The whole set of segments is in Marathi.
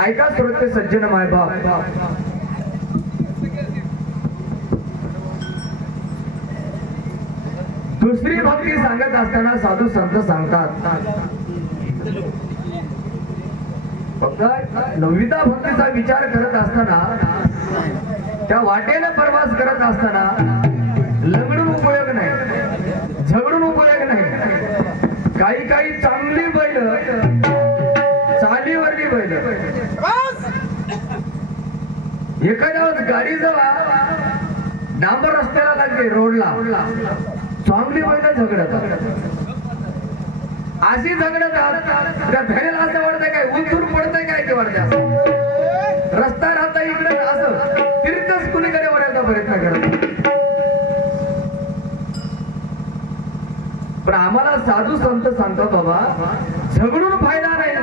ऐका श्रोते सज्जन मायबाप, दुसरी भक्ती सांगत असताना साधू संत सांगतात फक्त नवविता भक्तीचा विचार करत असताना, त्या वाटेने प्रवास करत असताना लग्न उपयोग नाही, झगडून उपयोग नाही. काही काही चांगली बैल, चालीवरली बैल, एखाद्या गाडी जेव्हा डांबर रस्त्याला लागते रोडला, चांगली बैल झगडतात. अशी झगडतात त्या भेळेला असं वाटतंय काय उंचून पडतंय काय की वाटतं रस्ता राहता इकडे असं तिरकच कुणीकडे वळायचा प्रयत्न करत. पण आम्हाला साधू संत सांगतो बाबा झगडून फायदा नाही,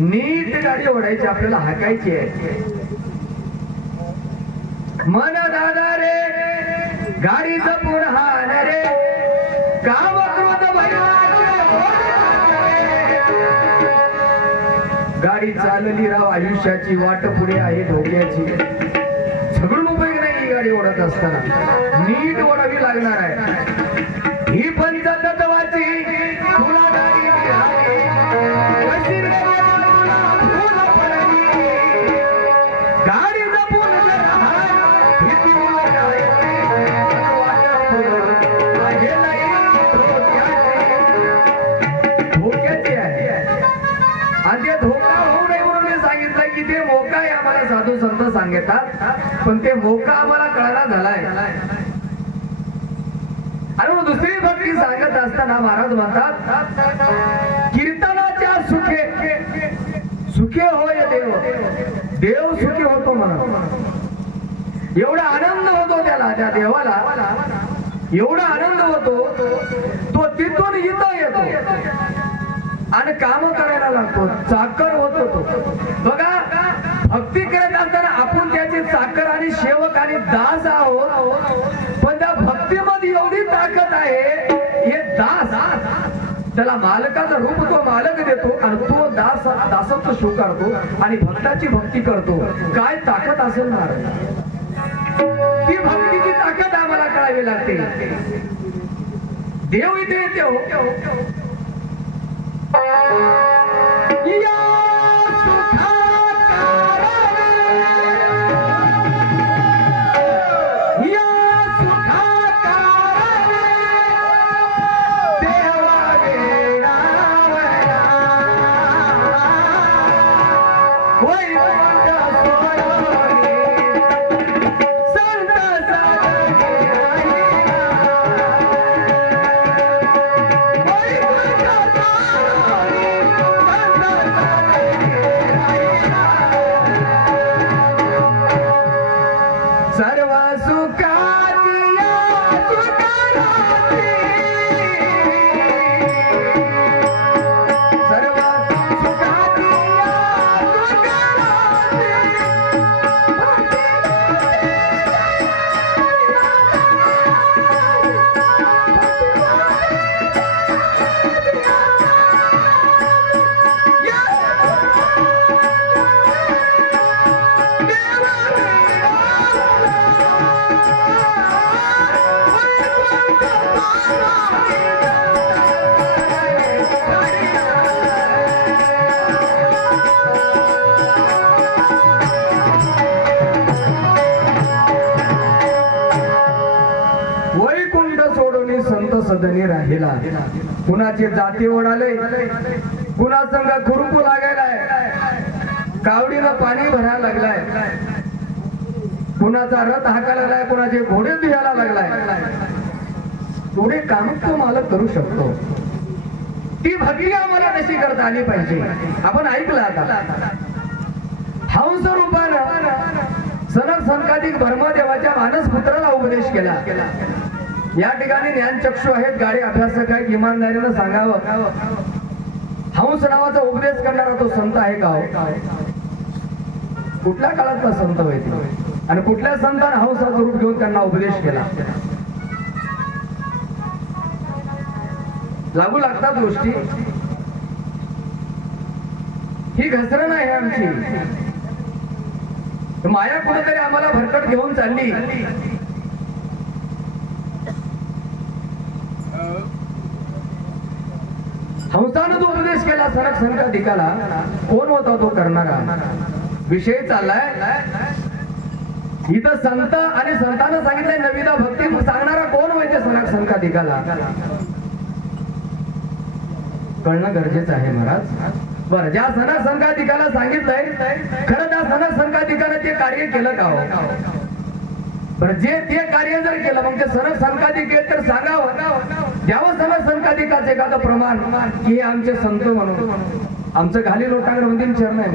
नीट गाडी ओढायची, आपल्याला हाकायची आहे. मन दादा रे गाडीचं पुढहान रे काम क्रोध गाडी चालली राव, आयुष्याची वाट पुढे आहे धोक्याची. झगडून उपयोग नाही ही गाडी ओढत असताना, नीट ओढावी लागणार आहे. ही पंचतत्वाची तुला गाडी गाडी जपून धोक्याची आहे. आणि ते धोका होऊ नये म्हणून मी सांगितलं की ते मोका आहे. आम्हाला साधू संत सांगतात, पण ते मोका आम्हाला कळला झालाय. आणि मग दुसरी भक्ती सांगत असताना महाराज म्हणतात कीर्तनाच्या सुखे सुखे होय देव, देव सुखी होतो म्हणा. एवढा आनंद होतो त्याला, त्या देवाला एवढा आनंद होतो, तो तिथून इथं येतो आणि काम करायला लागतो, चाकर होतो तो. बघा भक्ती करत असताना आपण त्याचे चाकर आणि सेवक आणि दास आहोत, पण त्या भक्तीमध्ये एवढी ताकद आहे, हे दास त्याला मालकाचं रूप तो मालक देतो आणि तो दास दासत्व स्वीकारतो आणि भक्ताची भक्ती करतो. काय ताकद असेल ना, ती भक्तीची ताकद आम्हाला कळावी लागते. देव इथे येते हो. Wait! सदनी राहिला. कुणाचे जाती ओढाले, कुणा संग खुरपू लागायलाय, कावडीनं पाणी भरायला लागलाय, कुणाचा रथ हाकायला लागलाय, कुणाचे घोडे धुयाला लागलाय. थोडे काम तो मालक करू शकतो. ती भक्ती आम्हाला कशी करता आली पाहिजे. आपण ऐकलं आता हंस रूपानं सनक सनकाधिक ब्रह्मदेवाच्या मानस पुत्राला उपदेश केला. या ठिकाणी ज्ञानचक्षु आहेत, गाडी अभ्यासक आहेत, इमानदारीनं सांगावं, हंस नावाचा उपदेश करणारा तो संत आहे का? कुठल्या काळातला संत व्हायचा आणि कुठल्या संतांना हंसाचं रूप घेऊन त्यांना उपदेश केला? लागू लागतात गोष्टी. ही घसरण आहे आमची. माया कुठेतरी आम्हाला भरकट घेऊन चालली. हंसानं जो उपदेश केला सनक सनकाधिकाला, कोण होता तो करणारा? विषय चाललाय इथं संत आणि संतानं सांगितलंय नविदा भक्ती सांगणारा कोण व्हायचे सनक सनकाधिकाला? कळणं गरजेचं आहे महाराज. बरं, ज्या सनक सनकाधिकाला सांगितलंय, खरं त्या सनक सनकाधिकाने ते कार्य केलं का हो? बरं, जे ते कार्य जर केलं मग ते सनक सनकाधिक तर सांगावं, द्यावं सनक सनकाधिकाचं एखादं प्रमाण की हे आमचे संत म्हणून. आमचं खाली लोटांगण मंदिर चरण आहे,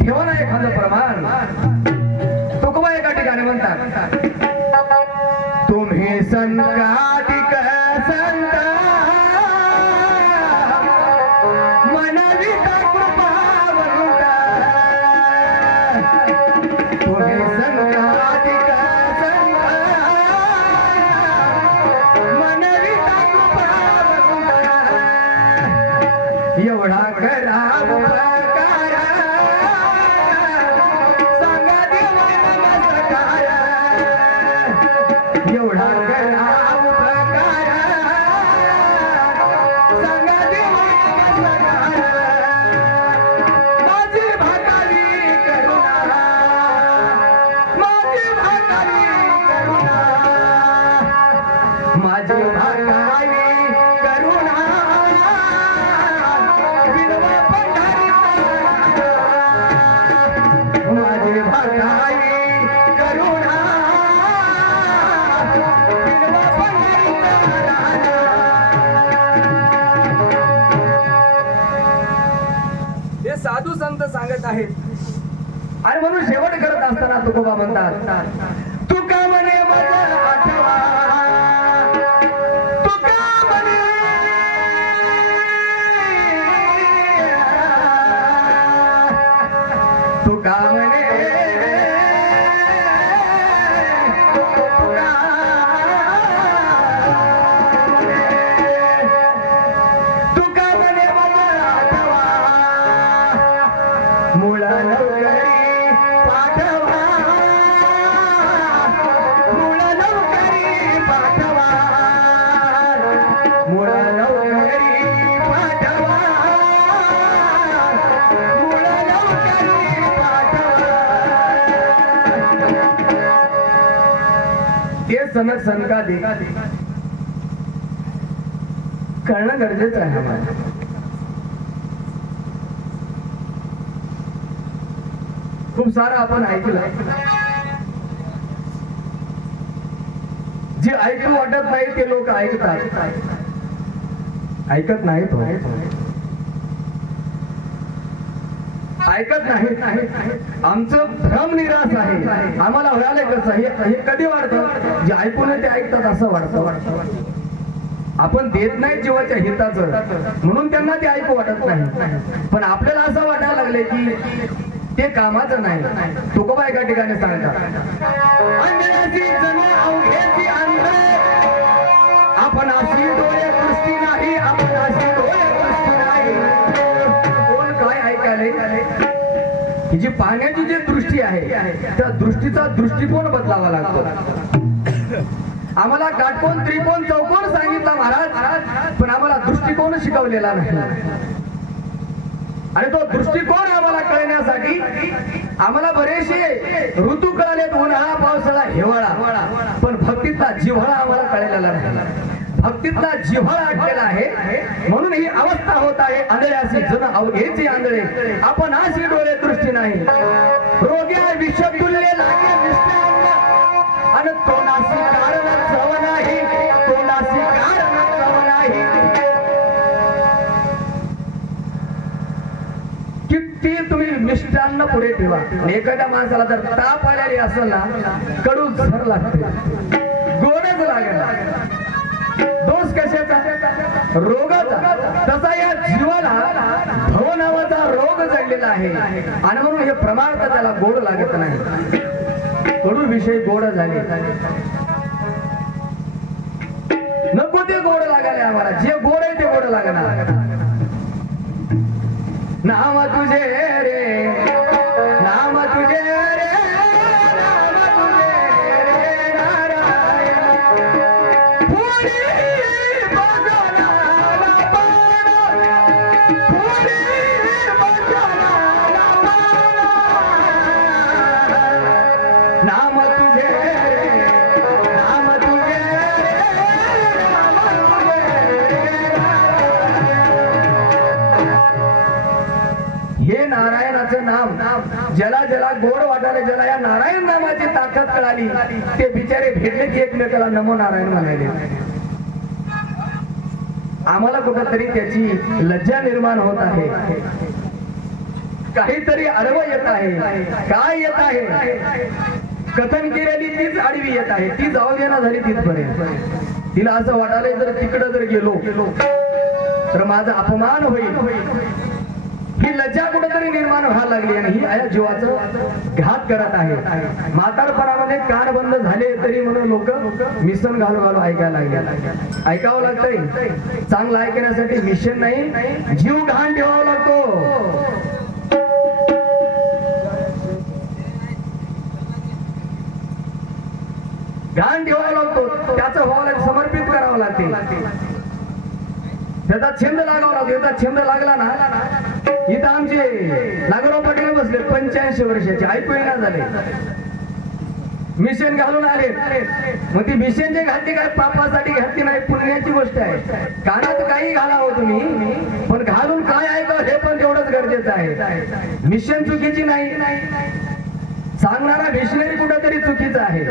ठेवा ना एखादं प्रमाण. तुकोबा एका ठिकाणी म्हणतात, तुम्ही सनकाधिक संत मनविता कृपावंत, तुम्ही सनकाधिक संत मनविता कृपावंत, एवढा करा उपकार सांगा देवा नमस्कार, एवढा करा उपकार सांगा देवा नमस्कार, माझी भाकावी करुणा, माझी भाकावी करुणा, माझी भाकावी करुणा, विनवा पंढरीचा, माझी भाकावी करुणा, विनवा पंढरीचा. हे साधू संत सांगत आहेत. आणि म्हणून शेवट करत असताना तुकोबा म्हणतात, तुका म्हणे माझं आठवा, तुका म्हणे, तुका म्हणे, तुका म्हणे माझं आठवा, मूळ लवकरी पाठवा, मूळ लवकरी पाठवा, मूळ लवकरी पाठवा, मूळ लवकरी पाठवा. ते सनक सनकाधिक कळणं गरजेचं आहे आम्हाला. खूप सारं आपण ऐकलं, जे ऐकू वाटत नाही ते लोक ऐकतात, ऐकत नाहीत, ऐकत नाहीत. आमचं भ्रम निराश आहे. आम्हाला व्हायला कसं हे कधी वाटतं, जे ऐकून ते ऐकतात असं वाटतं. आपण देत नाही जीवाच्या हिताचं म्हणून त्यांना ते ऐकू वाटत नाही. पण आपल्याला असं वाटायला लागले की ते कामाचं नाही. तुकोबा एका ठिकाणी सांगतात, अंधळाची जण अवघेची अंध, आपण अशी डोळे दृष्टी नाही, आपण अशी डोळे दृष्टी नाही. कोण काय ऐकायला, ही जी पाहण्याची जी दृष्टी आहे त्या दृष्टीचा दृष्टिकोन बदलावा लागतो. आम्हाला काटकोन त्रिकोण चौकोन सांगितला महाराज, पण आम्हाला दृष्टिकोन शिकवलेला नाही. आणि तो दृष्टिकोन आम्हाला कळण्यासाठी आम्हाला बरेचसे ऋतू कळालेत, उन्हाळा पावसाळा हिवाळा, पण भक्तीतला जिव्हाळा आम्हाला कळलेला नाही. भक्तीतला जिव्हाळा अटलेला आहे म्हणून ही अवस्था होत आहे. आंधळ्यासी जन अवघेचे आंधळे आपण अशी डोळे दृष्टी नाही. रोग्या विषतुल्य लागे मिष्टान्न आणि तोंडासी कारण चव नाही, तोंडासी कारण चव नाही. किती तुम्ही मिष्टान्न पुढे ठेवा, एखाद्या माणसाला जर ताप आलेली असेल ना, कडू झर लागते, गोडच लागेल. दोष कशाचा? रोगाचा. तसा या जीवाला भव नावाचा रोग जडलेला आहे आणि म्हणून हे प्रमाण तर त्याला गोड लागत नाही. कडू विषय गोड झाले, नको ते गोड लागायले आम्हाला. जे गोड आहे ते गोड लागणार. नाम तुझे रे, नाम तुझे रे, नाम तुझे रे नारायण. पुरी बजनाला पाण, पुरी बजनाला पाण. नाम तुझे रे, नाम तुझे रे, नाम तुझे रे नारायण. हे नारायणाचं नाम ज्याला ज्याला गोड वाटायला, ज्याला या नारायण नामाची ताकद कळाली, ते बिचारे भेटले की एकमेकाला नमो नारायण म्हणाले. आम्हाला कुठंतरी त्याची लज्जा निर्माण होत आहे. काहीतरी आडवं येत आहे. काय येत आहे? कथन केलेली तीच आडवी येत आहे. ती जाऊ देना झाली तिथपर्यंत. तिला असं वाटायला जर तिकडं जर गेलो तर माझा अपमान होईल. ही लज्जा कुठेतरी निर्माण व्हायला लागली आणि ही या जीवाचं घात करत आहे. म्हातारपणामध्ये कान बंद झाले तरी म्हणून लोक मिशन घालू घालू ऐकायला लागले. ऐकावं लागतंय. चांगलं ऐकण्यासाठी मिशन नाही, जीव घाण ठेवावा लागतो. घाण ठेवावा लागतो. त्याचं व्हावं समर्पित करावं लागते. त्याचा छंद लागावा लागतो. त्याचा छंद लागला ना, इथं आमचे नागराव पाटील बसले 85 वर्षाचे, ऐकू येणार झाले. मिशन घालून आले. मग ती मिशन जे घातली काय पापासाठी घातली नाही, पुण्याची गोष्ट आहे. कानात काही घालावं तुम्ही, पण घालून काय ऐकावं हे पण तेवढंच गरजेचं आहे. मिशन चुकीची नाही, सांगणारा मिशनरी कुठेतरी चुकीचा आहे.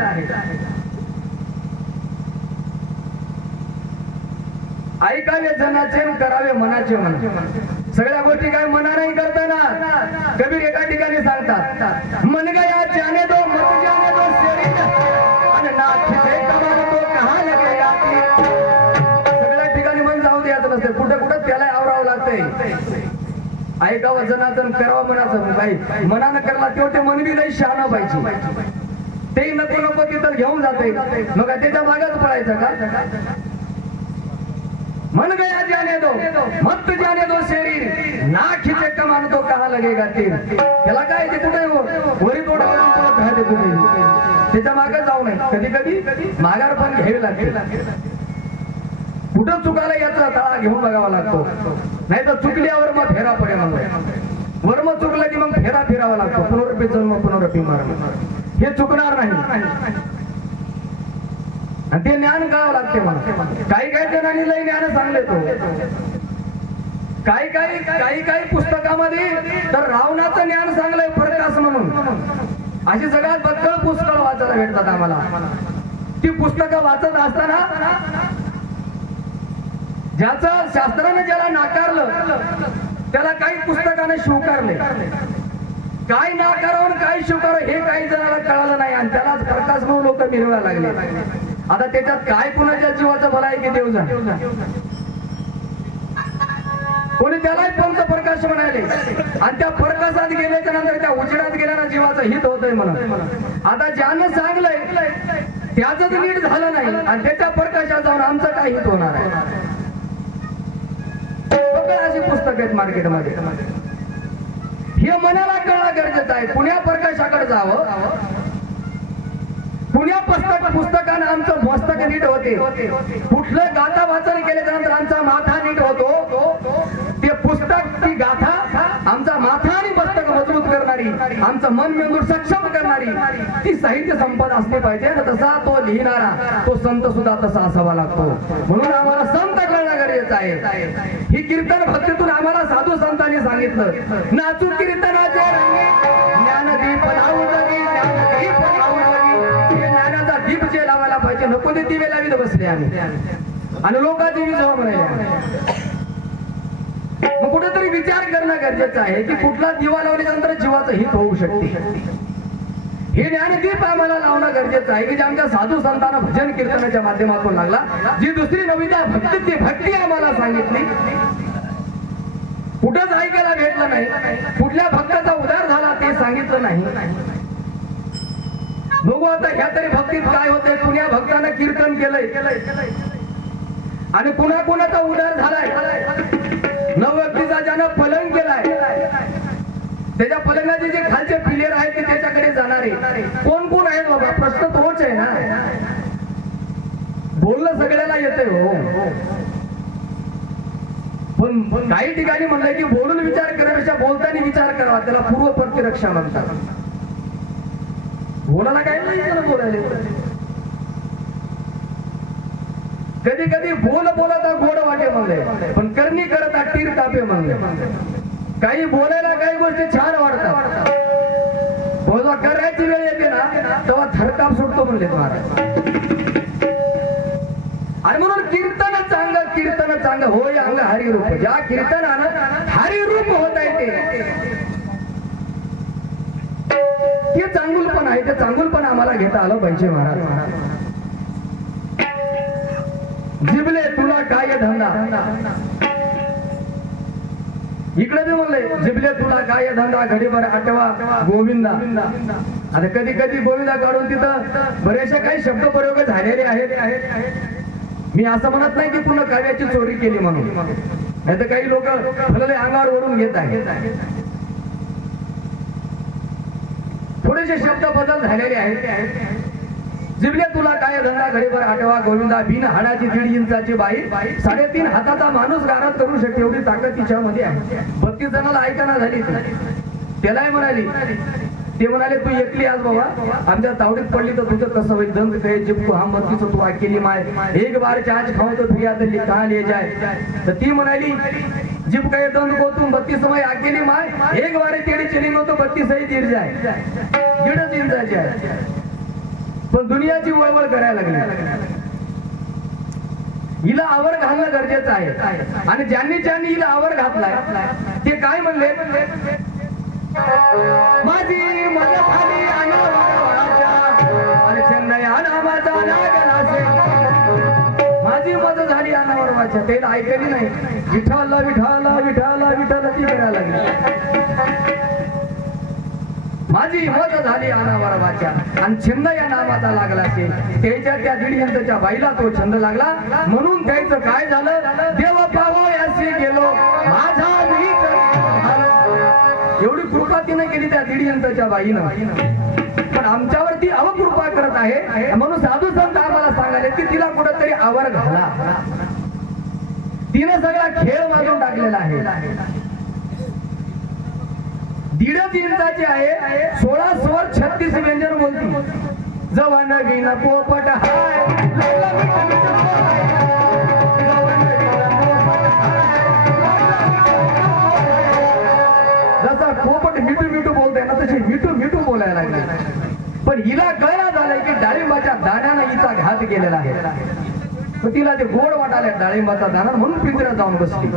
ऐकावे जनाचे करावे मनाचे मन. सगळ्या गोष्टी काय मना नाही करताना. कबीर एका ठिकाणी सांगतात, मन गया जाने दो मत जाने दो शरीर आणि नाथीचे कमाल तो कहा लगे याती. सगळ्या ठिकाणी मन जाऊ द्यायचं नसते, कुठे कुठे त्याला आवरावं लागतंय. ऐकावं जनाचं करावं मनाचं. काही मनानं करला तेव्हा ते मन बी लई शहाणा पाहिजे. ते नको नको तिथं घेऊन जाते. मग त्याच्या मागच पडायचं का? मन गया जाने दो मत जाने दो शरीर ना खिचे कमान तो कहा लगेगा तीर. त्याला काय ते कुठे वरी तोडा राहते कुठे, त्याच्या मागे जाऊ नये. कधी कधी माघार पण घ्यावी लागते. कुठं चुकाला याचा तळा घेऊन बघावा लागतो. नाही तर चुकल्यावर मग फेरा पडेल. वर्म चुकलं की मग फेरा फिरावा लागतो. पुनरुपी जन्म पुनरुपी मरण, हे चुकणार नाही. ते ज्ञान कळावं लागते मला. काही काही जणांनी लई ज्ञान सांगले तो. काही पुस्तकामध्ये तर रावणाचं ज्ञान सांगलंय प्रकाश म्हणून. अशी सगळ्यात बक्कळ पुस्तकं वाचायला भेटतात आम्हाला. ती पुस्तकं वाचत असताना ज्याचं शास्त्राने ज्याला नाकारलं त्याला काही पुस्तकाने स्वीकारले. काय नाकारावं काय स्वीकार हे काही जणांना कळालं नाही आणि त्यालाच प्रकाश म्हणून लोक मिरवायला लागले. आता त्याच्यात काय कुणाच्या जीवाचं भला आहे की देव जाणे. कोणी त्यालाच पंच प्रकाश म्हणाले आणि त्या प्रकाशात गेल्याच्या नंतर त्या उजेडात गेल्यानं जीवाचं हित होतंय म्हणून. आता ज्यानं सांगलंय त्याच नीट झालं नाही आणि त्याच्या प्रकाशात जाऊन आमचं काय हित होणार आहे. अशी पुस्तक आहेत मार्केटमध्ये. हे मनाला कळणं गरजेचं आहे. पुण्या प्रकाशाकडे जावं. पुण्या पुस्तकानं आमचं मस्तक नीट होते. कुठलं गाथा वाचन केल्यानंतर आमचा माथा नीट होतो. ते पुस्तक ती गाथा मन मेंदू सक्षम करणारी ती साहित्य संपदा असली पाहिजे. तसा तो लिहिणारा तो संत सुद्धा तसा असावा लागतो. म्हणून आम्हाला संत कळणं गरजेचं आहे. ही कीर्तन भक्तीतून आम्हाला साधू संतांनी सांगितलं, नाचू कीर्तनाचे रंगी ज्ञानदीप लावून जगी, ज्ञानदीप लावून जगी. हे ज्ञानाचा दीप जे लावायला पाहिजे नको ते दिवे लावीत बसले आम्ही आणि लोकांची विजय म्हणाले. मग कुठेतरी विचार करणं गरजेचं आहे की कुठला दिवा लावल्यानंतर जीवाचं हित होऊ शकते. हे ज्ञानदीप आम्हाला लावणं गरजेचं आहे की जे आमच्या साधू संतांना भजन कीर्तनाच्या माध्यमातून लागला. जी दुसरी नवीन भक्ती ती भक्ती आम्हाला सांगितली कुठंच ऐकायला भेटलं नाही. कुठल्या भक्ताचा उद्धार झाला ते सांगितलं नाही. बघू आता ह्या तरी भक्तीत काय होतंय. कुण्या भक्तानं कीर्तन केलंय आणि कुणा कुणाचा उद्धार झालाय. न व्यक्तीचा ज्यानं पलंग केलाय त्याच्या पलंगाचे जे खालचे पिलेर आहेत ते त्याच्याकडे जाणारे कोण कोण आहेत बाबा. प्रश्न तोच आहे ना. बोलणं सगळ्याला येतंय हो, पण काही ठिकाणी म्हणलंय की बोलून विचार करण्यापेक्षा बोलताना विचार करावा. त्याला पूर्व प्रतिरक्षा म्हणतात. बोलायला काय नाही बोलायला. कधी कधी बोलता गोड वाटे म्हणले पण करणी करता तीर तापे म्हणले. काही बोलायला काही गोष्टी छान वाटतात. बोलवा करायची वेळ येते ना तेव्हा थरकाप सुटतो म्हणले महाराज. आणि म्हणून कीर्तन चांगलं होय अंग हरिरूप. ज्या कीर्तनानं हरिरूप होत आहे ते चांगुलपण आहे. ते चांगुलपण आम्हाला घेता आलं पाहिजे महाराज. जिबले तुला काय धंदा. इकडे बी म्हणले जिबले तुला काय धंदा घडीभर आठवा गोविंदा. आता कधी कधी गोविंदा काढून तिथं बरेचसे काही शब्द प्रयोग झालेले आहेत. मी असं म्हणत नाही की पुन्हा काव्याची चोरी केली म्हणून. नाही तर काही लोक भले अंगावर ओढून घेत आहेत. थोडेसे शब्द बदल झालेले आहेत. जिबले तुला काय धंदा घडीभर आठवा गोविंदा. बिन हाडाची 1.5 इंचाची बाई 3.5 हाताचा माणूस गारात करू शकते एवढी ताकद तिच्यामध्ये आहे. 32 जणाला ऐकाना झाली. त्यालाही म्हणाली ते म्हणाले तू एकली आज बाबा आमच्या तावडीत पडली तर तुझं कसं होईल. दंग काही जिपको हा मतीचं तू केली माय एक बार चाच खाऊ तो फिर्याद कहा ले जाय. तर ती म्हणाली जिप काही दंग को तुम 32 समय अकेली माय एक बार तेडी चली तो 32 ही तीर जाय. 1.5 इंचाची आहे पण दुनियाची वळवळ करायला लागली. हिला आवर घालणं गरजेचं आहे. आणि ज्यांनी हिला आवर घातलाय ते काय म्हणले. माझी मज झाली आणि चेन्नया नामाचा नागनासे. माझी मज झाली अनावरवाच्या. ते ऐकली नाही. विठाला विठाला विठाला विठाला ती करायला लागली. माझी मत झाली अनावरवाच्या आणि छंद या नावाचा लागला असेल. त्याच्या त्या 1.5 इंचाच्या बाईला तो छंद लागला. म्हणून त्याचं काय झालं. देव पावो याशी गेलो माझा एवढी कृपा तिने केली त्या 1.5 इंचाच्या बाईनं. पण आमच्यावरती अवकृपा करत आहे. म्हणून साधू संत आम्हाला सांगाले की तिला कुठेतरी आवर घाला. तिने सगळा खेळ मागून टाकलेला आहे. 1.5 इंचाची आहे. 16 स्वर 36 व्यंजन बोलती. जवान नवीन पोपट हाय जसा पोपट मिठू मिठू बोलते ना तशी मिठू मिठू बोलायला लागले. पण हिला कळला झालंय की डाळिंबाच्या दाण्यानं हिचा घात केलेला आहे. तिला ते गोड वाटायला डाळिंबाचा दाणा म्हणून पिंजऱ्यात जाऊन बसली.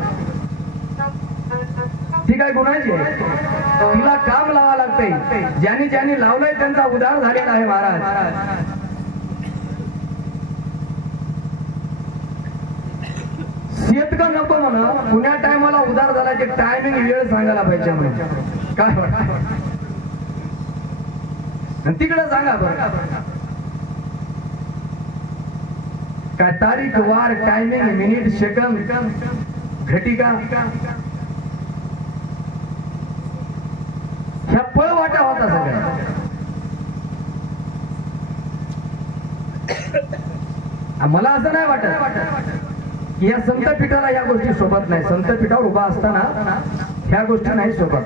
ती काय गुन्हाची आहे. तिला काम लावा लागतंय. ज्यांनी लावलंय त्यांचा उद्धार झालेला आहे महाराज. शेतकं नको म्हणा पुण्या टायमाला उद्धार झाला ते टायमिंग वेळ सांगायला पाहिजे म्हणून काय वाटत. तिकडे सांगा बरं काय तारीख वार टायमिंग मिनिट सेकंद घटिका ह्या पळ वाटा होता सगळ्या. मला असं नाही वाटत की या संतपीठाला या गोष्टी सोबत नाही. संतपीठावर उभा असताना ह्या गोष्टी नाही सोबत.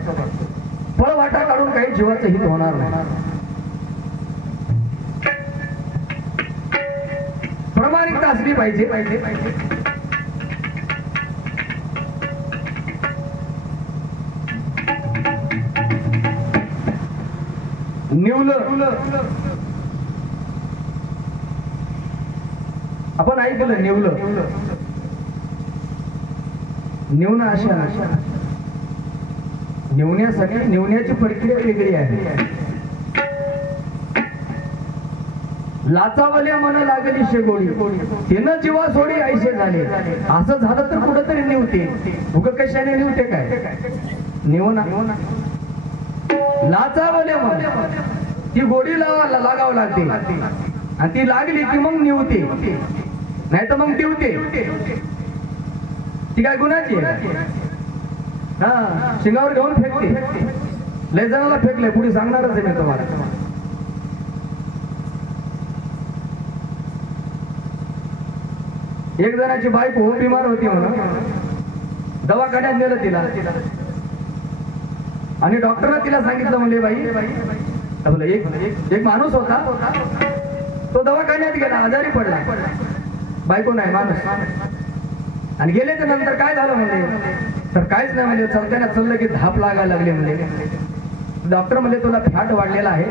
फळवाटा काढून काही जीवाचं हित होणार नाही. प्रामाणिकता असली पाहिजे. निवलं आपण ऐकलं, निवलं निवणं अशा निवण्यासाठी निवण्याची प्रक्रिया वेगळी आहे. लाचावल्या मन लागली शेगोळी तिनं जीवा सोडी ऐसे झाले. असं झालं तर कुठंतरी निवते. उग कशाने निवते काय निवना लाचावल्या मन ती गोडी लागावं लागते आणि ती लागली की मग निवते, नाही तर मग ठेवते. ती काय गुन्हाची आहे? हा, शिंगावर घेऊन फेकते. लय जणाला फेकले, पुढे सांगणारच आहे मी तुम्हाला. एक जणाची बायको बिमार होती म्हणून दवाखान्यात नेलं तिला आणि डॉक्टरने तिला सांगितलं म्हणले बाई एक माणूस होता तो दवाखान्यात गेला, आजारी पडला. बायको नाही, माणूस. आणि गेल्याच्या नंतर काय झालं म्हणले तर काहीच नाही म्हणजे चलत्याला चाललं की धाप लागायला लागली. म्हणजे डॉक्टर म्हणले तुला फॅट वाढलेला आहे,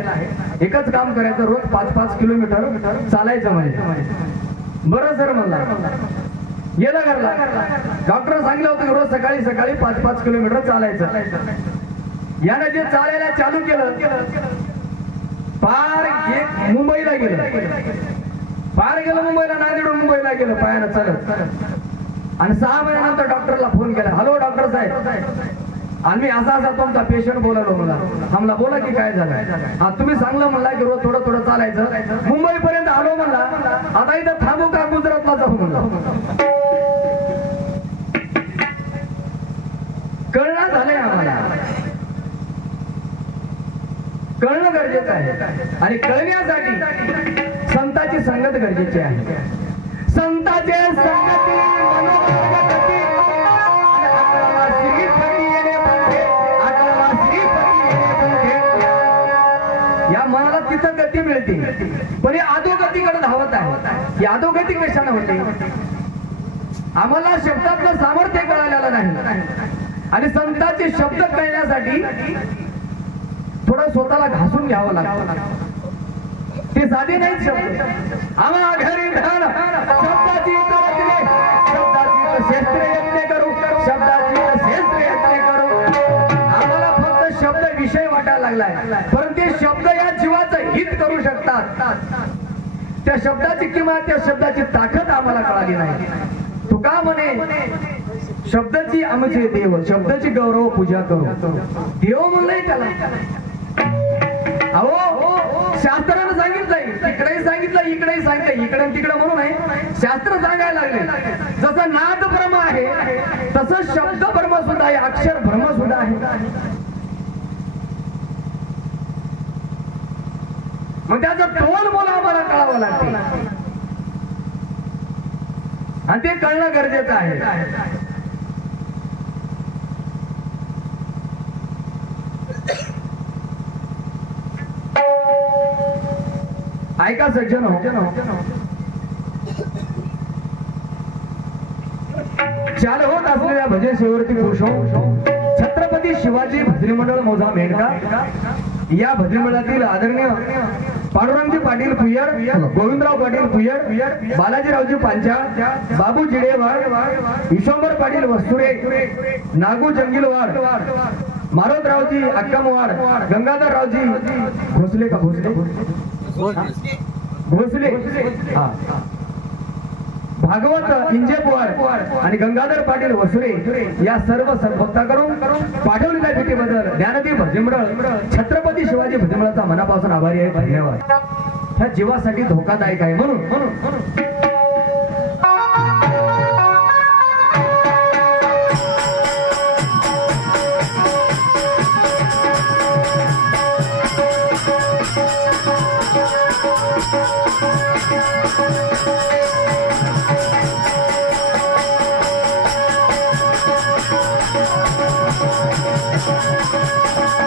एकच काम करायचं, रोज 5-5 किलोमीटर चालायचं म्हणजे. बरं सर म्हणला, गेला घरला. डॉक्टर सांगितलं होतं की रोज सकाळी सकाळी 5-5 किलोमीटर चालायचं. यानं जे चालायला चालू केलं पार मुंबईला गेलं. पार गेलं मुंबईला, नांदेडून मुंबईला गेलं पायानं चालत. आणि 6 महिन्यानंतर डॉक्टरला फोन केला, हॅलो डॉक्टर साहेब, आणि मी असा तुमचा पेशंट बोलावलो. मला बोला की काय झालं? हा, तुम्ही सांगलं म्हणला की रोज थोडं थोडं चालायचं. मुंबई पर्यंत आलो म्हणला, आता इथं थांबू का गुजरातला जाऊ म्हणला. कळणं झालंय आम्हाला, कळणं गरजेचं आहे. आणि कळण्यासाठी संताची संगत गरजेची आहे. संताचे संगती या मनाला तिथं गती मिळते, पण हे अधोगतीकडे धावत आहे. या अधोगती कशाने होते? आम्हाला शब्दातलं सामर्थ्य कळालेलं नाही. आणि संतांचे शब्द कळण्यासाठी थोडं स्वतःला घासून घ्यावं लागतं. ते साधे नाहीत शब्द. आम्हा घरी शब्दाची शस्त्र यज्ञ करू, शब्दाची शस्त्र यज्ञ करू. आम्हाला फक्त शब्द विषय वाटायला लागलाय, परंतु ते शब्द या जीवाचं हित करू शकतात. त्या शब्दाची किंमत, त्या शब्दाची ताकद आम्हाला कळाली नाही. तुका म्हणे शब्दाची आमचे देव, शब्दाची गौरव पूजा करू. देव म्हणलंय त्याला. अहो शास्त्रानं सांगितलंय, तिकडेही सांगितलं, इकडेही सांगितलं. इकडे तिकडे म्हणून आहे शास्त्र सांगायला लागले. जसं नाद ब्रह्म आहे तसं शब्द ब्रह्म सुद्धा आहे, अक्षर ब्रह्म सुद्धा आहे. मग त्याचं तोलमोल आम्हाला कळावं लागते आणि ते कळणं गरजेचं आहे. ऐका सज्जन हो, चाल होत असलेल्या भजन सेवेवरती पुरुष छत्रपती शिवाजी भजनी मंडळ मोजा मेंढका या भजनी मंडळातील आदरणीय पांडुरंगजी पाटील पुयर, गोविंदराव पाटील पुयर, बालाजीरावजी पांचाळ, बाबू जिडेवाड, विश्वंभर पाटील वस्तुरे, नागू जंगिलवाड, मारोदरावजी अक्कमवाड, गंगाधररावजी भोसले का भोसले हा, भागवत इंजेपवाड आणि गंगाधर पाटील वसुरे या सर्व भक्तांकडून पाठवलेल्या भेटीबद्दल ज्ञानदेव भजनी मंडळ छत्रपती शिवाजी भजनी मंडळाचा मनापासून आभारी आहे. धन्यवाद. ह्या जीवासाठी धोकादायक आहे म्हणून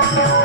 Thank you.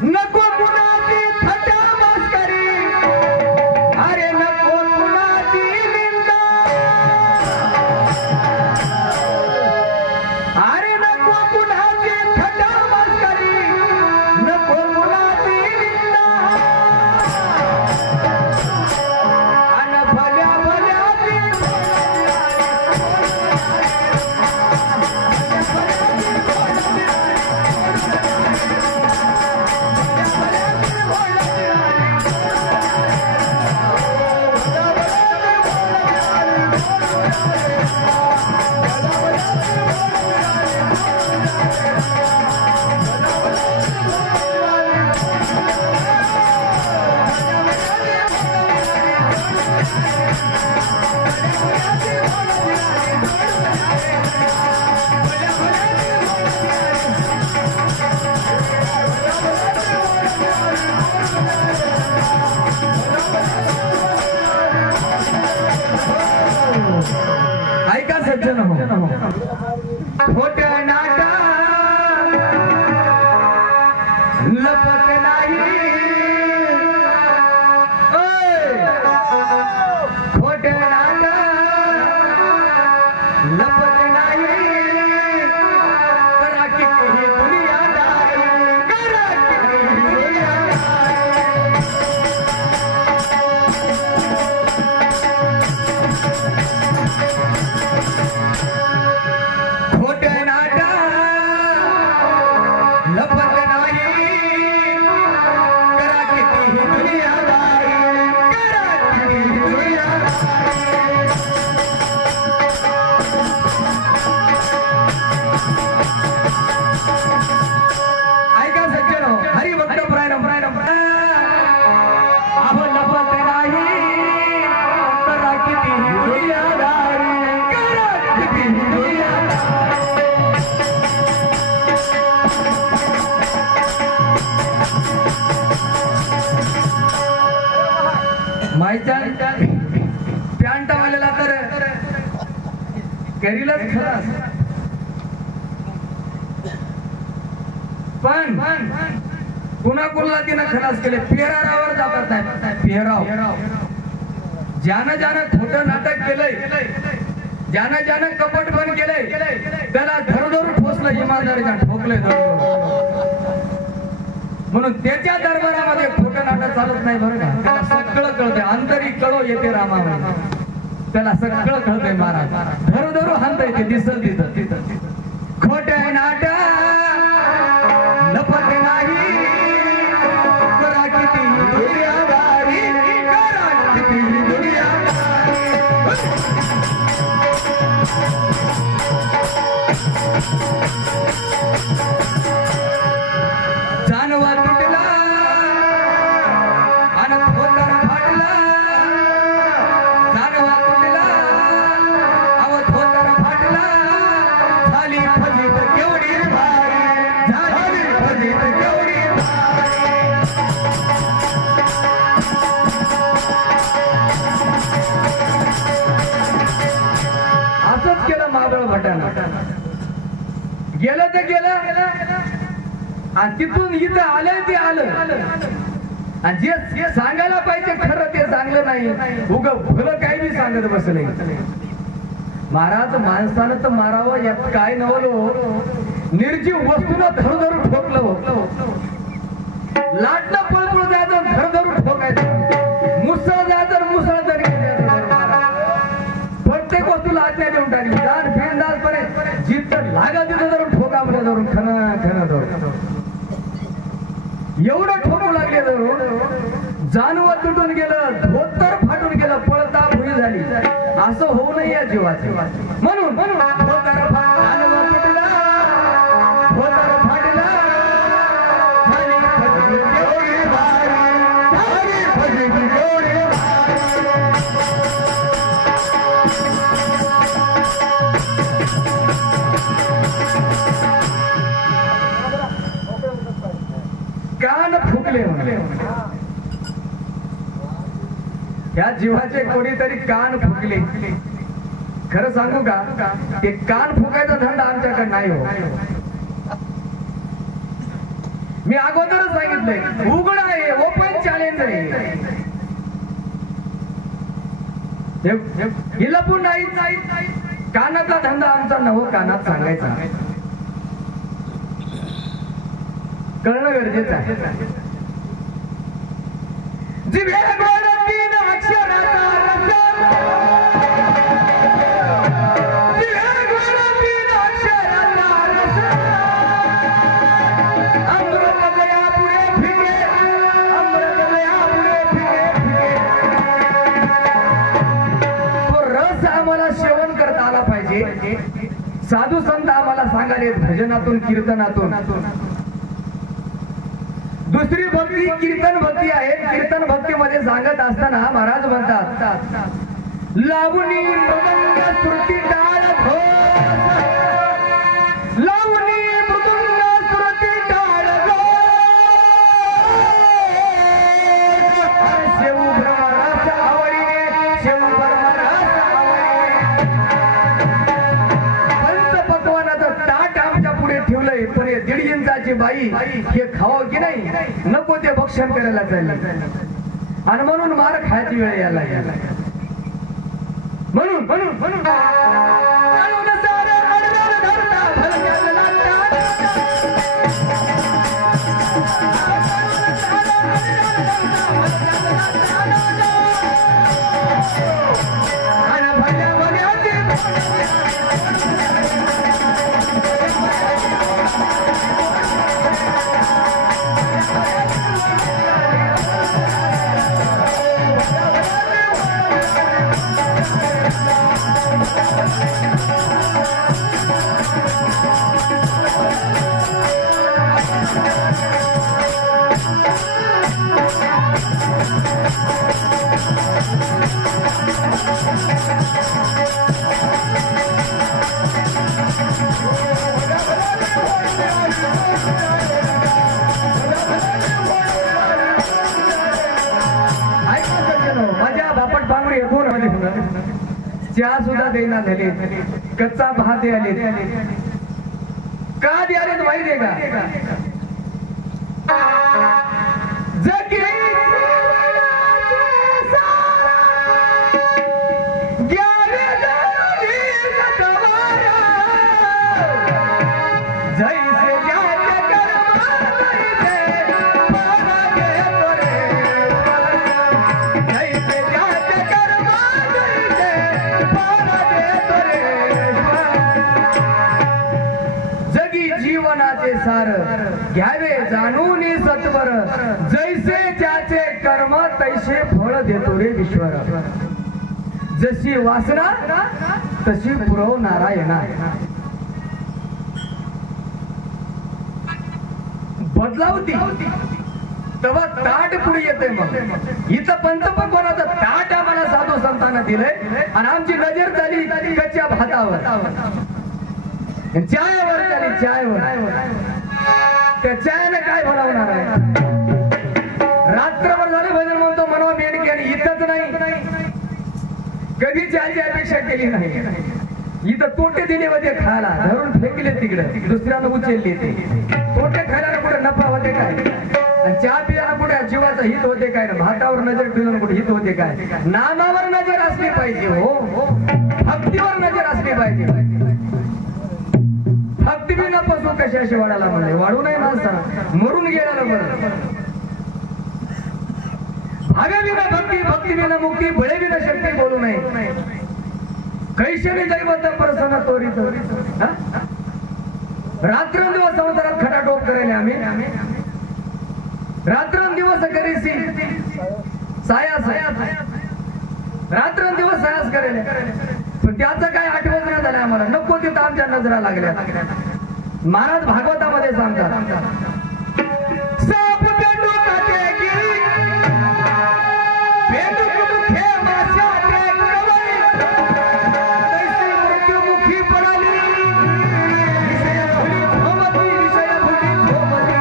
नको कुणाची थट्टा मस्करी, अरे नको कुणाची निंदा, अरे नको कुणाची थट्टा मस्करी, नको कुणाची निंदा, अन भल्या भल्याची ऐका सज्जन हो, खोट नाट लपत नाही, खोट नाट लपत नाही, करा किती दुनियादारी, करा किती दुनियादारी. खोट नाट लपत नाही, करा किती दुनियादारी, करा किती दुनियादारी. ऐका सज्जनो, हरिभक्त प्रायणम प्रायणम आपण लपत नाही, करा किती दुनियादारी, करा किती दुनियादारी. माहिती पॅन्टावाल्याला तर करीलच खलास, पण कुणाकुणाला तिनं खलास केले, पेहरावर जातात नाही, पेहराव. ज्यानं ज्यानं खोटं नाटक केलंय, ज्यानं ज्यानं कपट पण केलंय, त्याला धरून ठोसलं, इमानदारीच्या ठोकलंय. म्हणून त्याच्या दरबारामध्ये खोटं नाटक चालत नाही बरं का. त्याला सगळं कळतंय, अंतरी कळो येते रामामध्ये, त्याला सगळं कळतंय. महाराज धरू हाणतंय, ते दिसत तिथं. खोट नाटक लपत नाही, करा किती दुनियादारी, करा किती दुनियादारी. जानवा तुटला आणि थोतार फाटला, जानवा तुटला अव थोतार फाटला, झाली फजित केवढी भारी, झाली फजित केवढी भारी. असंच केलं मावळ भटानं. गेलं तर गेलं, आणि तिथून इथं आलं ते आलं, आणि जे सांगायला पाहिजे खरं ते सांगलं नाही, उग भलं काही बी सांगत बसले. महाराज माणसानं तर मारावं यात काय नवलो, निर्जीव वस्तूला धरू ठोकलं होतं. लाटणं पळपळ जायचं, धरू ठोकायचं, मुसळ जायचं, मुसळ तरी प्रत्येक वस्तूला आज्ञा देऊन टाकली. जाण बिनधास्तपणे जिथं लागा तिथं धरून ठोका म्हणजे धरून खन धरून एवढं ठोकू लागले धरून जानवं तुटून गेलं, धोतर फाटून गेलं, पळता भुई झाली, असं होऊ नये या जीवाचे. म्हणून धोतर जानवं तुटलं, धोतर फाटलं, झाली फटकी केवढी भारी, झाली फटकी केवढी भारी. कान फुकले या जीवाचे कोणीतरी कान फुकले. खरं सांगू का, ते कान फुकायचा धंदा आमच्याकडे नाही हो. मी अगोदरच सांगितलंय, उघड आहे, ओपन चॅलेंज आहे. लपून नाही, कानातला धंदा आमचा नव कानात सांगायचा कळणं गरजेचं आहे. जिभे गोड तीन अक्षराचा रस, जिभे गोड तीन अक्षराचा रस, अमृत गया पुढे फिरे, अमृत गया पुढे फिरे फिरे. तो रस आम्हाला सेवन करता आला पाहिजे. साधू संत आम्हाला सांगाले भजनातून, कीर्तनातून. दुसरी भक्ती कीर्तन भक्ती आहे. कीर्तन भक्तीमध्ये सांगत असताना महाराज म्हणतात, लावणी मृदंग श्रुती टाळ घोष, लावणी मृदंग श्रुती टाळ घोष, शेव भ्रमरास आवडीने, शेव भ्रमरास आवडीने. पंचपक्वानाचं ताट आमच्या पुढे ठेवलंय, पण हे 1.5 इंचाची बाई हे खावं की नाही, नको ते भक्षण करायला चालले. आणि म्हणून मार खायची वेळ यायला म्हणून म्हणून म्हणून माझ्या बापट बांगडी चहा सुद्धा देना झाले, कच्चा भात आले. का द्याले माहिती आहे का, सार घ्यावे जाणून सत्वर, जैसे ज्याचे कर्म तैसे फळ देतो रे ईश्वर. जशी वासना तशी पुरव नारायणा. बदलावती तेव्हा ताट पुढे येते. मग इथं पंचपक्वानाचं ताट आम्हाला साधू संतांना दिलंय, आणि आमची नजर झाली कच्च्या भातावर, चायवर झाली, चायवर. त्या चायने काय बनवणार आहे. रात्रभर झाले भजन म्हणतो, मनवा बेडकी, आणि इथंच नाही, कधी चहाची अपेक्षा केली नाही. इथं तोटे दिले होते खायला, धरून फेकले तिकडे, दुसऱ्यानं उचलले. ते तोटे खायला कुठे नफा होते काय, आणि चहा पियाला कुठे जीवाचं हित होते काय, भातावर नजर ठेवून कुठे हित होते काय. नामावर नजर असली पाहिजे हो, भक्तीवर नजर असली पाहिजे. भक्ती बी नपसू कशा शेवाडाला म्हणले, वाढू नये माणसाला, मरून गेला बरं. भावे बिना भक्ती, भक्ती बिना मुक्ती, बळे बिना शक्ती बोलू नये. कैशने दैवत प्रसन्न तोरित. रात्रंदिवस संसारात खटाटोप करायला आम्ही. रात्रंदिवस करीसी सायास रात्रंदिवस सायास करेल, पण त्याचं काय आठवण नाही झालं आम्हाला. नको तिथं आमच्या नजरा लागल्या. महाराज भागवतामध्ये सांगतात, साप बेंडूक टेकी, बेंडूक मुखे माश्या टेकवली, तैसी मृत्युमुखी पडाली, विषय भुली झोमती, विषय भुली झोमती.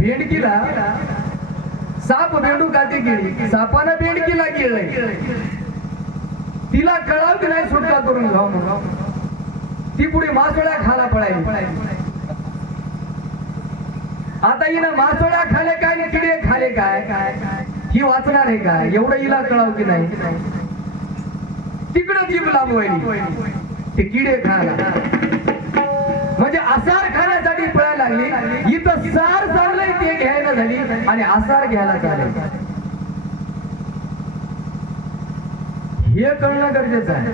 बेंडकीला साप बेंडुकाची गेली, सापानं बेंडकीला गिळलंय. तिला कळाव की नाही सुटका करून घ्याव म्हणून ती पुढे मासोळ्या खाला पळायली. आता हिनं मासोळ्या खाले काय आणि किडे खाले काय ही वाचणार आहे काय, एवढं हिला कळाव की नाही. तिकडं जीभ लांबवायली, ते किडे खायला म्हणजे आसार खाण्यासाठी पळायला लागली. इथं सार चाललंय ते घ्यायला झाली आणि आसार घ्यायला चालले. हे कळणं गरजेचं आहे.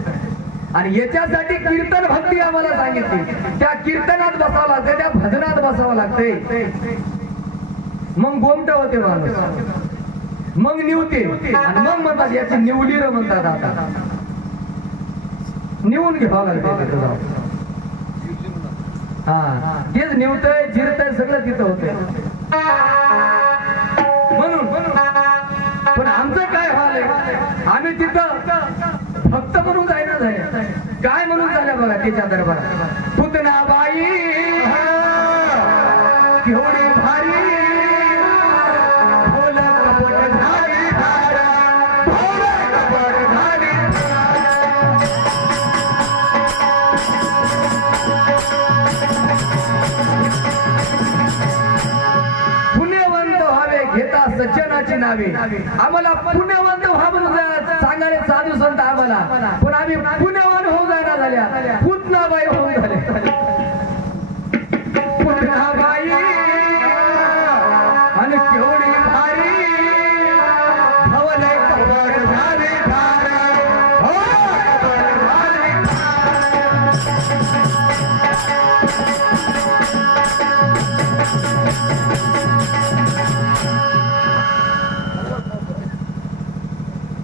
आणि याच्यासाठी कीर्तन भक्ती आम्हाला सांगितली. त्या कीर्तनात बसावं लागते, त्या भजनात बसावं लागते. मग गोमट होते माणूस, मग निवते आणि मग म्हणतात याची निवली र म्हणतात. आता निवून घ्यावं लागते. हा तेच निवतंय जिरतय सगळं तिथं होतंय. म्हणून पण आमचं काय व्हालंय, आम्ही तिथं भक्त म्हणून जायला झाले. काय म्हणून झालं बघा त्याच्या दरबारात, पुतना बाई केवढी भारी, भोल कपट धारी धारा, भोल कपट धारी. पुण्यवंत व्हावे घेता सज्जनाची नावे. आम्हाला पुण्यवंत व्हा म्हणून सांगाले साधू संत आम्हाला, पण आम्ही पुण्यवान होऊन जायला झाल्या, पुतनाबाई होऊन झाले. पुतनाबाई आणि केवढी भारी, भवलय कपट धारी धारा, भवलय कपट धारी.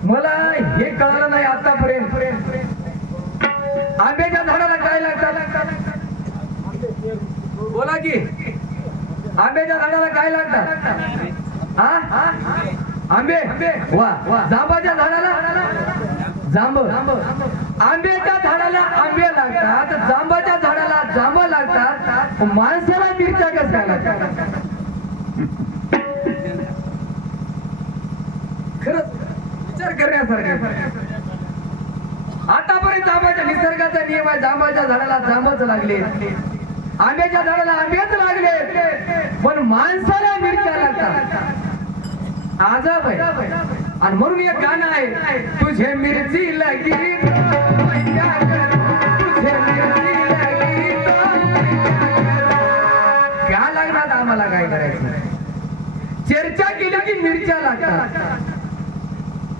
मला हे कळलं नाही आतापर्यंत. आंब्याच्या झाडाला काय लागतात बोला की, आंब्याच्या झाडाला काय लागतात? आंबे. वा. जांबाच्या झाडाला जांब. आंब्याच्या झाडाला आंबे लागतात, जांबाच्या झाडाला जांब लागतात, माणसाला मिरच्या कशा लागतात? खरंच विचार करण्यासारखं. आतापर्यंत जांबाच्या निसर्गाचा नियम आहे, जांबाच्या झाडाला जांबच लागले, आंब्याच्या झाडाला आंबेच लागले, पण माणसाला मिरच्या लागतात. आजाब आहे. आणि म्हणून एक गाणं आहे, तुझे मिरची लगी तुझे मिरची लगी. काय लागणार आम्हाला, काय करायचं? चर्चा केली की मिरच्या लागतात.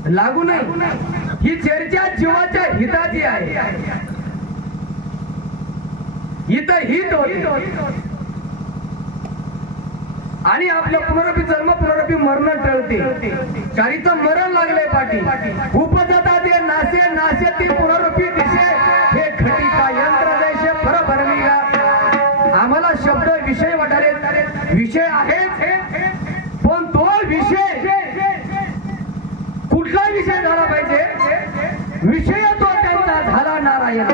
लागू नाही. ही चर्चा जीवाच्या हिताची आहे. इथं हित होते आणि आपलं पुनरपी जन्म पुनरपी मरण टळते. काहीचं मरण लागले पाठी, उपजता ते नासे नासे ती पुनरपी दिसे, हे घटिका यंत्र जैसे फर भरविगा. आम्हाला शब्द विषय वाटाले, विषय आहेत, पण तो विषय कुठला विषय झाला पाहिजे? विषय तो त्यांचा झाला नारायण,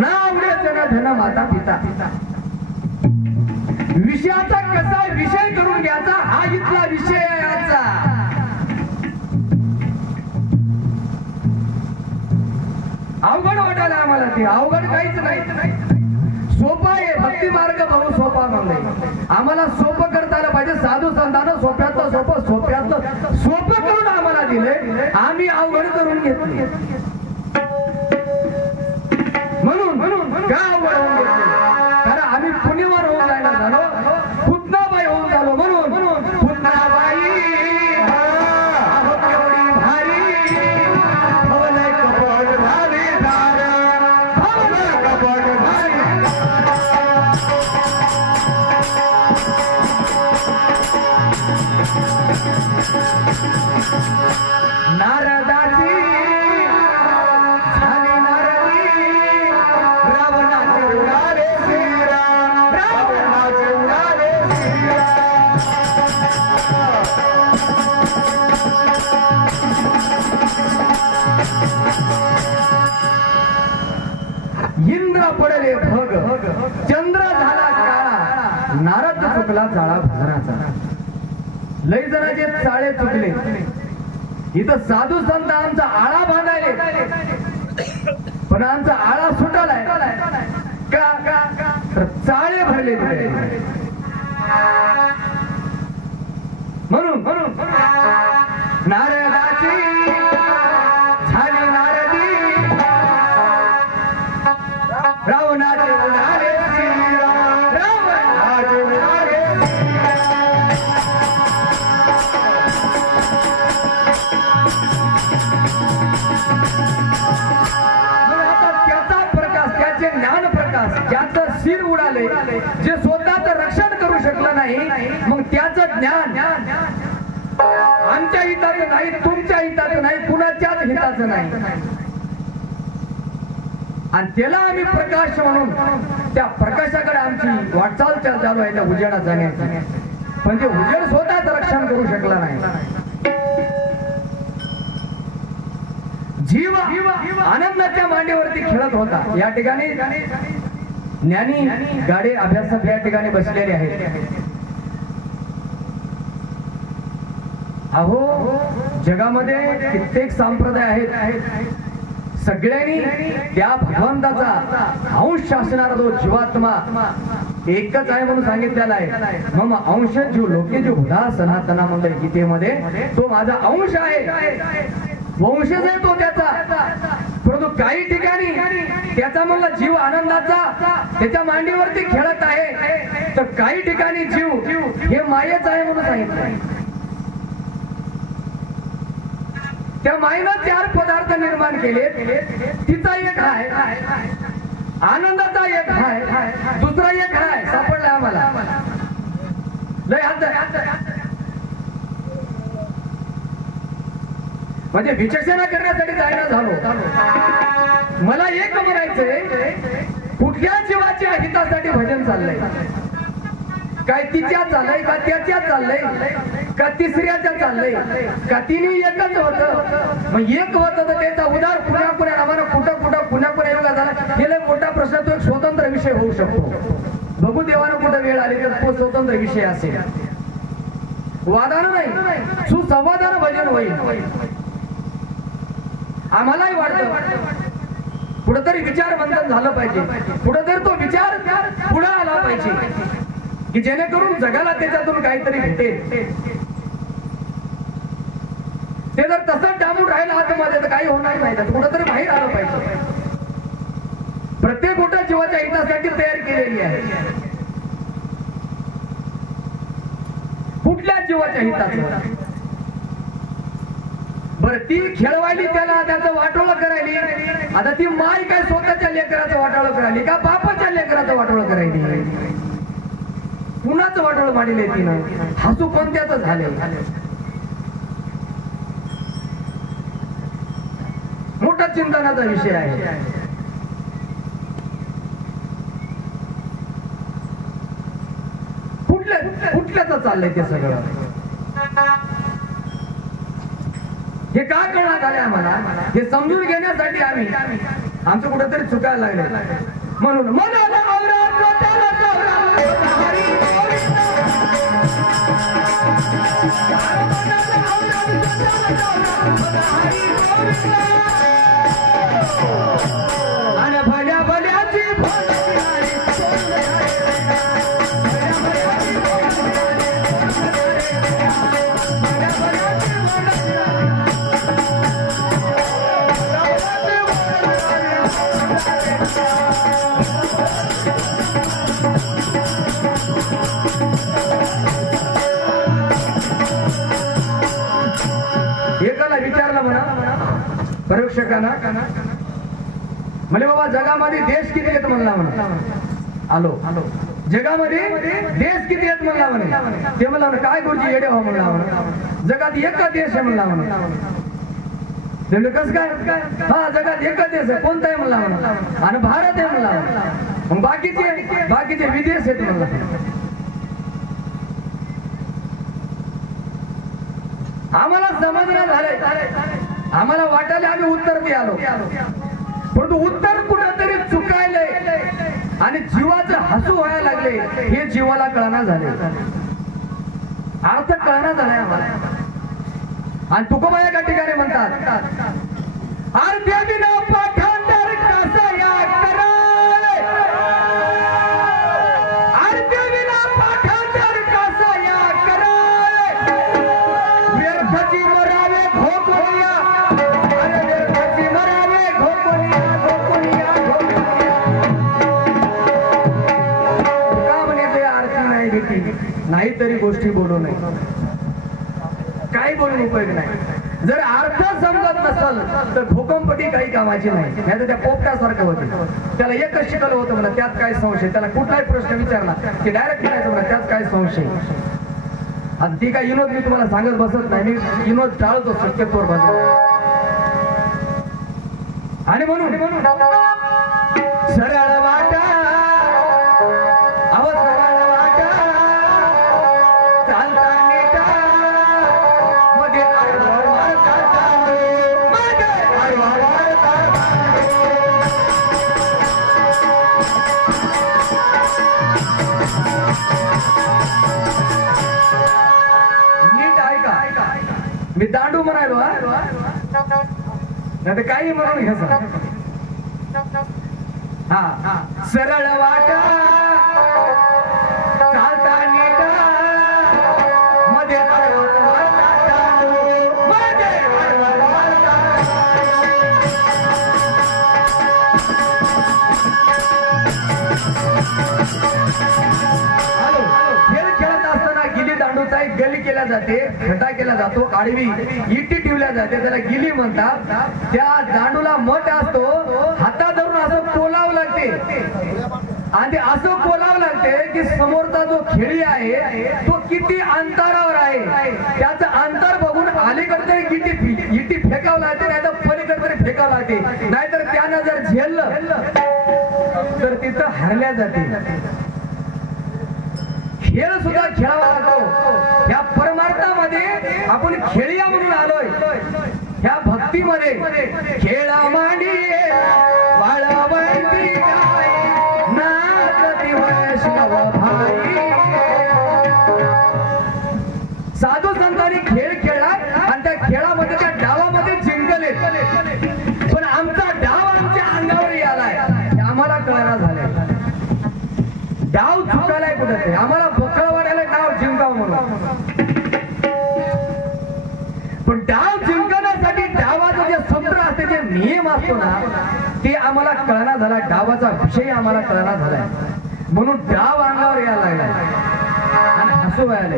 नावडे जन धन माता पिता. विषयाचा कसा विषय करून घ्यायचा हा इथला विषय आहे आजचा. अवघड वाटायला आम्हाला, ते अवघड काहीच नाही, सोपा आहे. भक्ती मार्ग भाऊ सोपा नाही, आम्हाला सोपं करता आलं पाहिजे. साधू संतांना सोप्यातलं सोपं सोप्यातलं सोपं करून आम्हाला दिले, आम्ही अवघड करून घेतले. म्हणून का अवघड होऊन घेतले? कारण आम्ही पुण्यवान होऊन जायला झालो, पुतनाबाई होऊन झालो. म्हणून पुतनाबाई केवढी भारी, भवलय कपट धारी धारा, भवलय कपट धारी. चंद्र झाला काळा नारद चुकला जाळा भजनाचा. लय जणांचे चाळे चुकले. इथं साधू संत आमचा आळा बांधायले पण आमचा आळा सुटालाय का तर चाळे भरले म्हणून नारदाची झाली नारदी रावणाचे उन्हाळे ज्ञान प्रकाश त्याचं शिर उडाले. जे स्वतःचं रक्षण करू शकलं नाही मग त्याचं ज्ञान आमच्या हिताचं नाही, तुमच्या हिताचं नाही, कुणाच्याच हिताचं नाही. आणि त्याला आम्ही प्रकाश म्हणून त्या प्रकाशाकडे आमची वाटचाल चालू आहे त्या उजेडात जाण्याची. पण ते उजेड स्वतःच रक्षण करू शकला नाही. जीव आनंदाच्या मांडीवरती खेळत होता. या ठिकाणी ज्ञानी गाडे अभ्यासक या ठिकाणी बसलेले आहेत. अहो जगामध्ये कित्येक संप्रदाय आहेत. सगळ्यांनी त्या भगवंताचा अंश असणारा तो जीवात्मा एकच आहे म्हणून सांगितलेला आहे. मग अंश जीव लोके जीव बुधा सनातना म्हणलं गीतेमध्ये तो माझा अंश आहे, वंशज आहे तो त्याचा. परंतु काही ठिकाणी त्याचा म्हणला जीव आनंदाचा त्याच्या मांडीवरती खेळत आहे तर काही ठिकाणी जीव हे मायेच आहे म्हणून सांगितलं. त्या मायेनं 4 पदार्थ निर्माण केले. तिचा एक आहे आनंदाचा, एक आहे दुसरा, एक आहे सापडला आम्हाला. लय म्हणजे विचक्षणा करण्यासाठी जायला झालो. मला एक म्हणायचंय कुठल्या जीवाच्या हितासाठी भजन चाललंय? काय तिच्या चाललंय का त्याच्यात चाललंय का तिसऱ्याच्या चाललंय का तिने एकच होत? मग एक होत तर त्याचा उदार पुण्या आम्हाला कुठं योगा झाला हे लय मोठा प्रश्न. तो एक स्वतंत्र विषय होऊ शकतो. बघू देवानं कुठं वेळ आली तर तो स्वतंत्र विषय असेल. वादानं नाही, सुसंवादानं भजन होईल. आम्हालाही वाटतं कुठेतरी विचार मंथन झालं पाहिजे, कुठेतरी तो विचार पुढे आला पाहिजे की जेणेकरून जगाला त्याच्यातून काहीतरी भेटेल. ते जर तसंच डांबून राहिलं आतमध्ये तर काही होणार नाही. कुठेतरी बाहेर आलं पाहिजे. प्रत्येक गोष्ट जीवाच्या हितासाठी तयार केलेली आहे. कुठल्या जीवाच्या हिताचं? बरं ती खेळवायली त्याला त्याचं वाटोळं करायली. आता ती माय काय स्वतःच्या लेकराचं वाटोळं करायली का बापाच्या लेकराचं वाटोळं करायली? कुणाचं वाटोळं मांडले तिनं? हसू कोणत्याच झाले? मोठा चिंतनाचा विषय आहे. कुठल्याच चाललंय ते सगळं? हे का कळणार आले आम्हाला? हे समजून घेण्यासाठी आम्ही आमचं कुठेतरी चुकायला लागले. म्हणून मनाला आणि भल्या भल्याची एकाला विचारलं म्हणा परीक्षकांना म्हणे बाबा जगामध्ये देश किती आहेत म्हणला म्हणा. आलो जगामध्ये देश किती आहेत म्हणला म्हणे. ते म्हणला काय गुरुजी येडे हो म्हणला म्हणा. जगात एकच देश आहे म्हणला म्हणा. कस काय? हा जगात एकच देश आहे. कोणता आहे म्हणला म्हणा. आणि भारत आहे म्हणला म्हणा. मग बाकीचे विदेश आहेत म्हणला. आम्हाला समजणं झालंय. आम्हाला वाटायला आम्ही उत्तर बी आलो परंतु उत्तर कुठेतरी चुकायलंय. आणि जीवाचं हसू व्हायला लागले हे जीवाला कळना झाले, अर्थ कळना झालाय आम्हाला. आणि तुकोबा या ठिकाणी म्हणतात अर्ध्या विना पाठांतर कसा या कराय, अर्ध्या विना पाठांतर कसा या कराय, व्यर्थची मरावे घोकुनिया, अरे व्यर्थची मरावे घोकुनिया घोकुनिया घोकुनिया. का म्हणे ते आरती नाही घेतली नाही तरी गोष्टी बोलू नये, काही बोलून उपयोग नाही. जर अर्थ समजत नसल तर भूकंपटी काही कामाची नाही. नाही तर त्या पोपटासारखं होते, त्याला एकच शिकवलं होतं म्हणा त्यात काय संशय, त्याला कुठलाही प्रश्न विचारला की डायरेक्ट म्हणायचं म्हणा त्यात काय संशय. आणि ती काय विनोद मी तुम्हाला सांगत बसत नाही, मी विनोद टाळतो शक्यतोवर बसत. आणि म्हणून सरळ वाटा मी दांडू म्हणायलो नाही तर काही म्हणून घ्यायचं. हा सरळ वाटा चालता नीट मध्ये गली केला जाते, खड्डा केला जातो, आडवी इटी ठेवल्या जाते, त्याला गिली म्हणतात. त्या दांडूला मठ असतो, हातात धरून असं पोलावं लागते आणि ते असं पोलावं लागते की समोरचा जो खेळी आहे तो किती अंतरावर आहे त्याचं अंतर बघून अलीकडे इटी फेकावं लागते, नाही तर पलीकडे फेकावं लागते. नाहीतर त्यानं जर झेललं तर तिथं हरल्या जाते. खेळ सुद्धा खेळावा लागतो. ह्या परमार्थामध्ये आपण खेळिया म्हणून आलोय, ह्या भक्तीमध्ये खेळा मांडी वाळवंती नाचती वैष्णव भाई. साधू संतांनी खेळ खेळला आणि त्या खेळामध्ये त्या डावामध्ये जिंकले, पण आमचा डाव आमच्या अंगावर आलाय आम्हाला कळना झालंय. डाव चुकालाय कुठे, आम्हाला बकळ वाढायला डाव जिंकावं म्हणून. पण डाव जिंकण्यासाठी डावाचं जे सूत्र असते, जे नियम असतो ना, ते आम्हाला कळना झाला. डावाचा विषय आम्हाला कळना झालाय म्हणून डाव अंगावर यायला लागला आणि हसू व्हायला.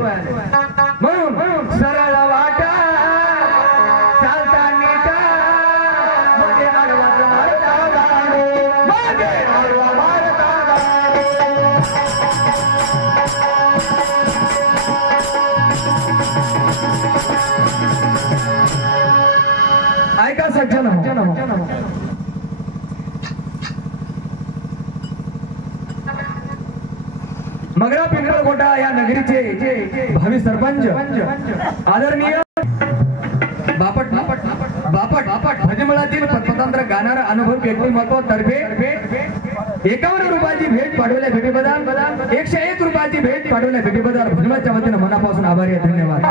म्हणून सरळ वाटा चालता नीटा मध्ये आडवा मारता मध्ये आडवा मारता. ऐका सज्जन हो, मगरा पिंपळकोटा या नगरीचे भावी सरपंच आदरणीय बापट भजमळातील पथतंत्र गाणारा अनुभव व्यक्तिमत्व तर्फे 51 रुपयाची भेट पाठवल्या भेटीबद्दल 101 रुपयाची भेट पाठवल्या भेटीबद्दल भजमळच्या वतीने मनापासून आभारी आहे. धन्यवाद.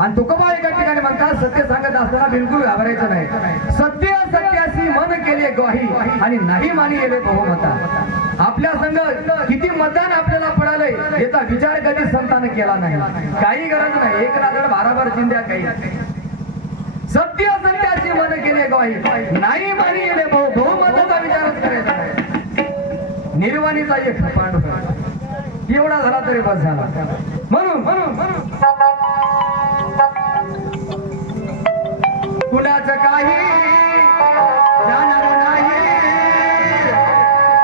आणि तुकोबा एका ठिकाणी म्हणतात सत्य सांगत असताना बिलकुल घाबरायचं नाही. सत्य सत्यासी मन केले ग्वाही आणि नाही मानी गेले बहुमता. आपल्या संघ किती मतदान आपल्याला पडालंय याचा विचार कधी संतांनी केला नाही. काही गरज नाही, एक राजड भाराभर चिंध्या काही. सत्य सत्याची मन केले ग्वाही नाही मानी गेले बहुमताचा विचारच करायचा नाही. निर्वाणीचा एक पांडव एवढा झाला तरी बस झाला. म्हणून कुणाचं काही जाणार नाही,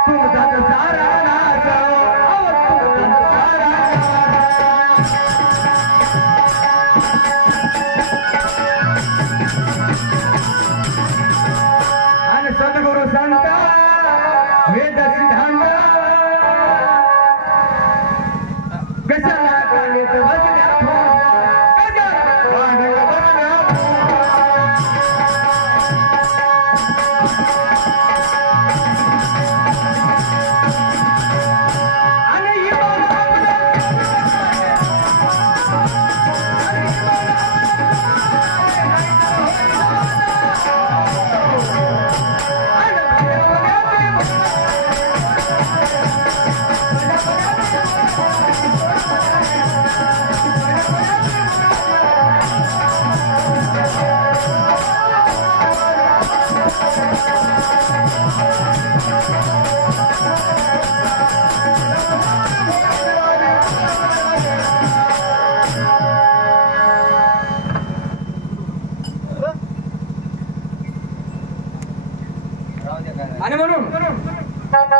तुमचा सारा आणि सद्गुरु संत वेद सिद्धांत कशाला कळले तर बसल्या आणि म्हणून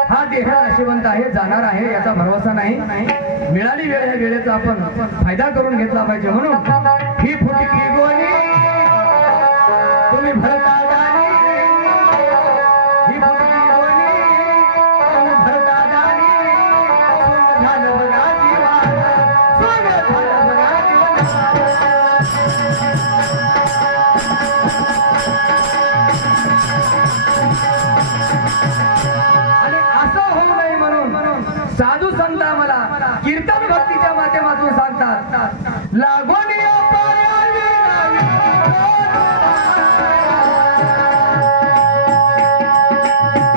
हा देह नाशिवंत आहे, जाणार आहे याचा भरवसा नाही. मिळाली वेळ या वेळेचा आपण फायदा करून घेतला पाहिजे. म्हणून ही फुटकी गोणी तुम्ही भरता दानी, ही फुटकी गोणी तुम्ही भरता दानी. सोंग झालं बघा जीवाला, सोंग झालं बघा जीवाला. आणि असं होऊ नये म्हणून साधू संत आम्हाला कीर्तन भक्तीच्या माध्यमातून सांगतात लागून या पायावी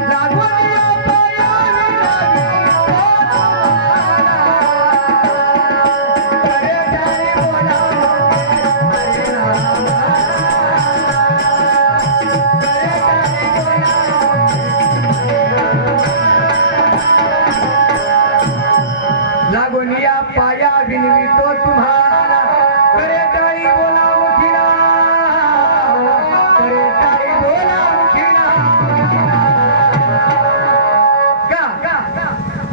लागून या पायावी करे जाई बोला हरे राम, करे जाई बोला लागून या पाया विनवितो तुम्हाला करे ताई बोला मुखिना, करे ताई बोला मुखिना. का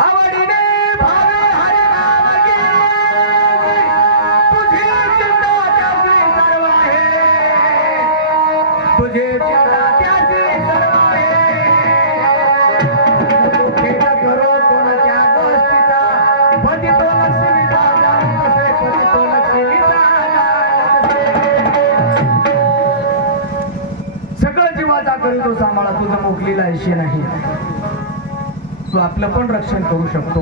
आवडीने भावे हरे नाम घे, तुझे चिंता त्याचे सर्व आहे, तुझे चिंता त्याचे सर्व आहे. दुःखित करो कोणत्या गोष्टीचा, पतितो लक्ष्मीचा जाण कसे, पतितो लक्ष्मीचा जाण कसे. सगळं जीवाचा करीतो सांभाळा, तुझं मोकलीला ऐशी नाही. तू आपलं पण रक्षण करू शकतो,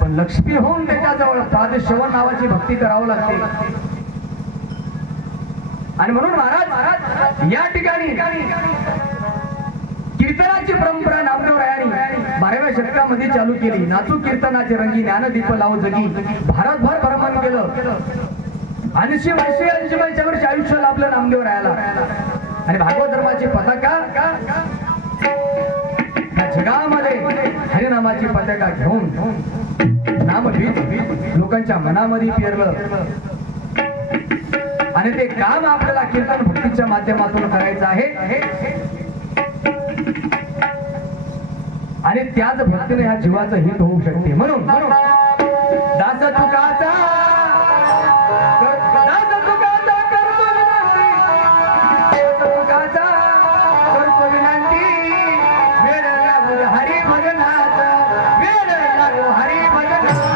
पण लक्ष्मी होऊन त्याच्याजवळ पादश्रवण नावाची भक्ती करावं लागते. आणि म्हणून महाराज या ठिकाणी कीर्तनाची परंपरा नामदेवरायांनी 12व्या शतकामध्ये चालू केली. नाचू कीर्तनाचे रंगी ज्ञानदीप लावू जगी, भारतभर भ्रमण केलं. 80 वर्ष आयुष्य लाभलं नामदेवरायाला. आणि भागवत धर्माची पताका या जगामध्ये हरिनामाची पताका घेऊन नामबीज लोकांच्या मनामध्ये पेरलं. आणि ते काम आपल्याला कीर्तन भक्तीच्या माध्यमातून करायचं आहे. आणि त्याच भक्तीने ह्या जीवाचं हित होऊ शकते. म्हणून दास तुकाचा करतो विनंती, वेळ लागू हरी भजनाचा, वेळ लागू हरी भजनाचा.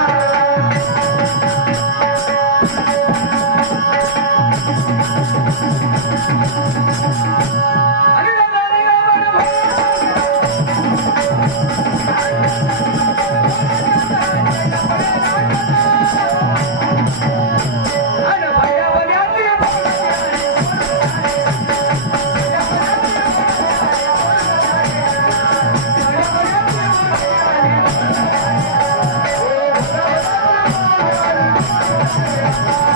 महाराज